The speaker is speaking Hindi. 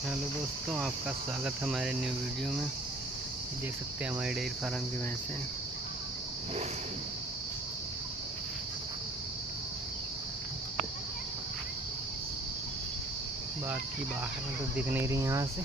हेलो दोस्तों, आपका स्वागत है हमारे न्यू वीडियो में। देख सकते हैं हमारी डेयरी फार्म की भैंसें। बाकी बाहर में तो दिख नहीं रही यहाँ से।